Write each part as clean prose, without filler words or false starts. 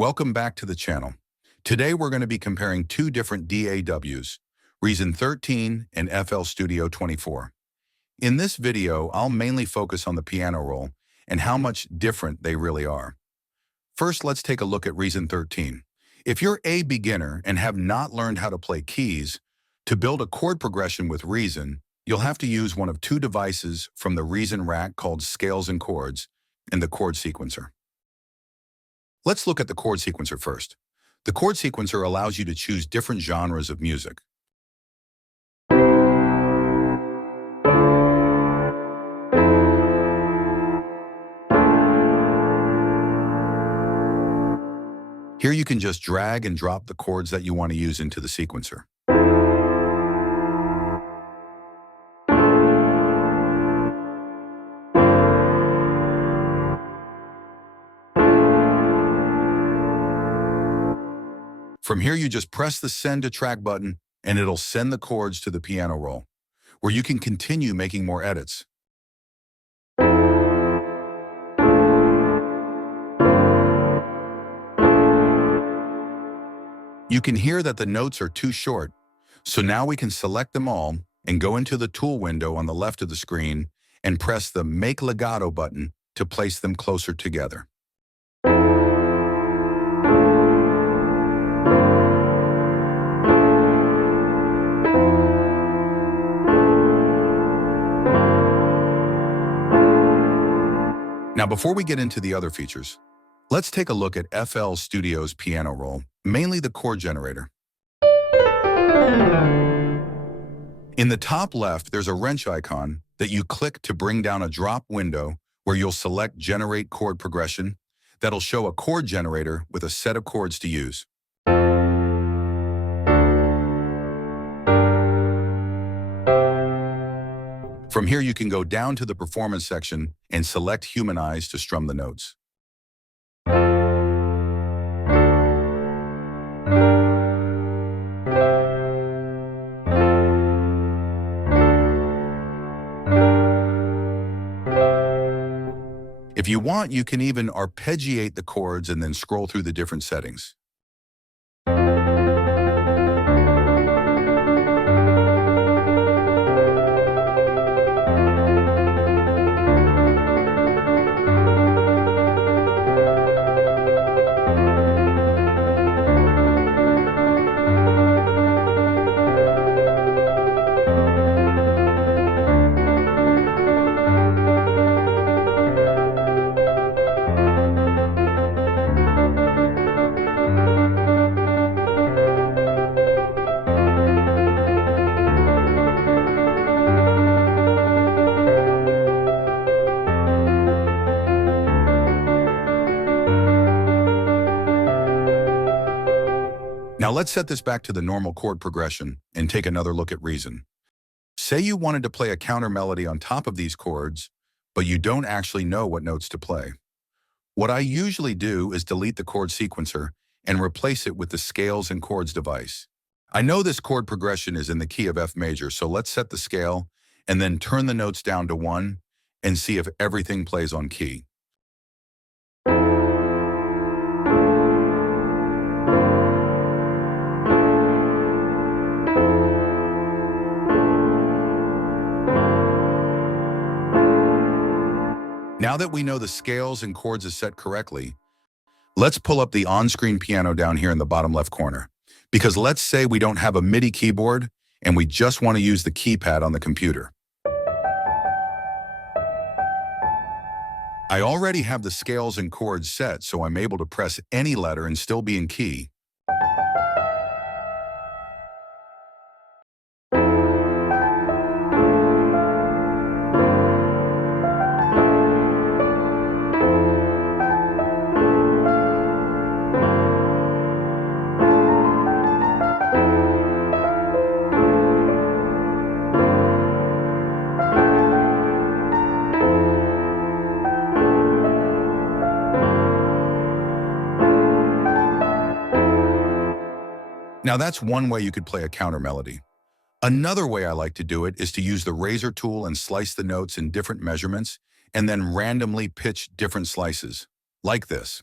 Welcome back to the channel. Today we're going to be comparing two different DAWs, Reason 13 and FL Studio 24. In this video, I'll mainly focus on the piano roll and how much different they really are. First, let's take a look at Reason 13. If you're a beginner and have not learned how to play keys, to build a chord progression with Reason, you'll have to use one of two devices from the Reason rack called Scales and Chords and the chord sequencer. Let's look at the chord sequencer first. The chord sequencer allows you to choose different genres of music. Here you can just drag and drop the chords that you want to use into the sequencer. From here, you just press the Send to Track button, and it'll send the chords to the piano roll, where you can continue making more edits. You can hear that the notes are too short, so now we can select them all and go into the tool window on the left of the screen and press the Make Legato button to place them closer together. Now, before we get into the other features, let's take a look at FL Studio's piano roll, mainly the chord generator. In the top left, there's a wrench icon that you click to bring down a drop window where you'll select Generate Chord Progression. That'll show a chord generator with a set of chords to use. From here, you can go down to the performance section and select Humanize to strum the notes. If you want, you can even arpeggiate the chords and then scroll through the different settings. Now let's set this back to the normal chord progression and take another look at Reason. Say you wanted to play a counter melody on top of these chords, but you don't actually know what notes to play. What I usually do is delete the chord sequencer and replace it with the Scales and Chords device. I know this chord progression is in the key of F major, so let's set the scale and then turn the notes down to 1 and see if everything plays on key. Now that we know the scales and chords is set correctly, let's pull up the on-screen piano down here in the bottom left corner. Because let's say we don't have a MIDI keyboard and we just want to use the keypad on the computer. I already have the scales and chords set, so I'm able to press any letter and still be in key. Now that's one way you could play a counter melody. Another way I like to do it is to use the razor tool and slice the notes in different measurements and then randomly pitch different slices, like this.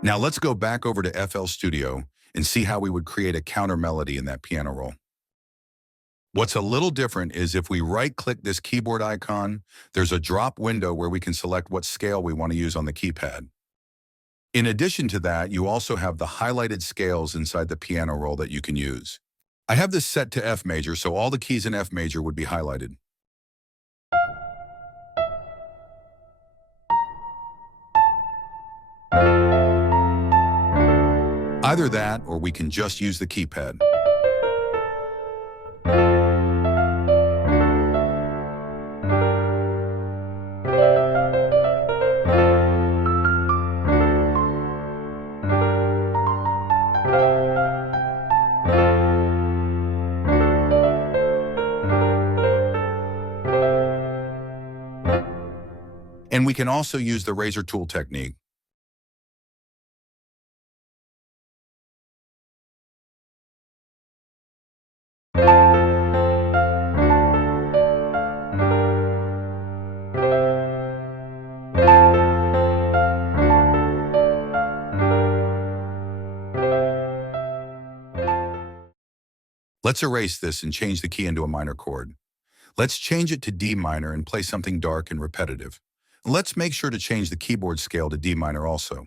Now let's go back over to FL Studio and see how we would create a counter melody in that piano roll. What's a little different is if we right-click this keyboard icon, there's a drop window where we can select what scale we want to use on the keypad. In addition to that, you also have the highlighted scales inside the piano roll that you can use. I have this set to F major, so all the keys in F major would be highlighted. Either that, or we can just use the keypad. And we can also use the razor tool technique. Let's erase this and change the key into a minor chord. Let's change it to D minor and play something dark and repetitive. Let's make sure to change the keyboard scale to D minor also.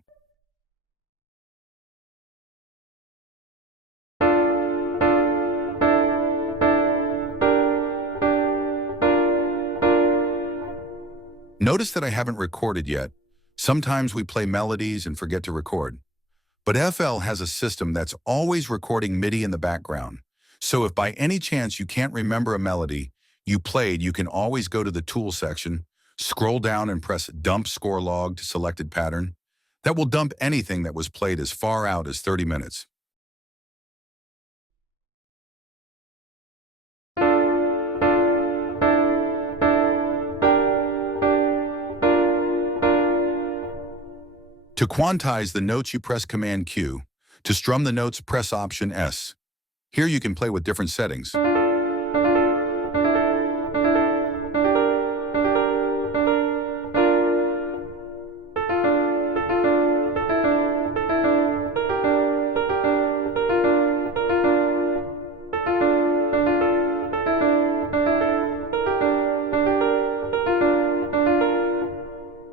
Notice that I haven't recorded yet. Sometimes we play melodies and forget to record. But FL has a system that's always recording MIDI in the background. So if by any chance you can't remember a melody you played, you can always go to the tool section, scroll down and press Dump Score Log to selected pattern. That will dump anything that was played as far out as 30 minutes. To quantize the notes, you press Command Q. To strum the notes, press Option S. Here you can play with different settings.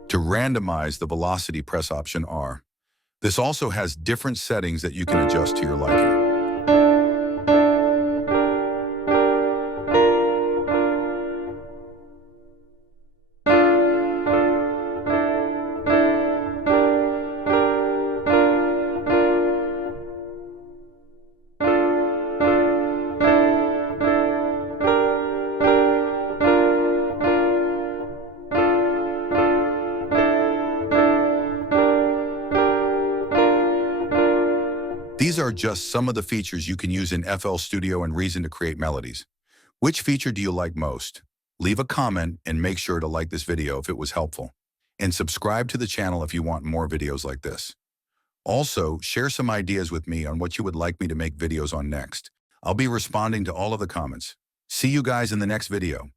To randomize the velocity, press Option R. This also has different settings that you can adjust to your liking. These are just some of the features you can use in FL Studio and Reason to create melodies. Which feature do you like most? Leave a comment and make sure to like this video if it was helpful. And subscribe to the channel if you want more videos like this. Also, share some ideas with me on what you would like me to make videos on next. I'll be responding to all of the comments. See you guys in the next video.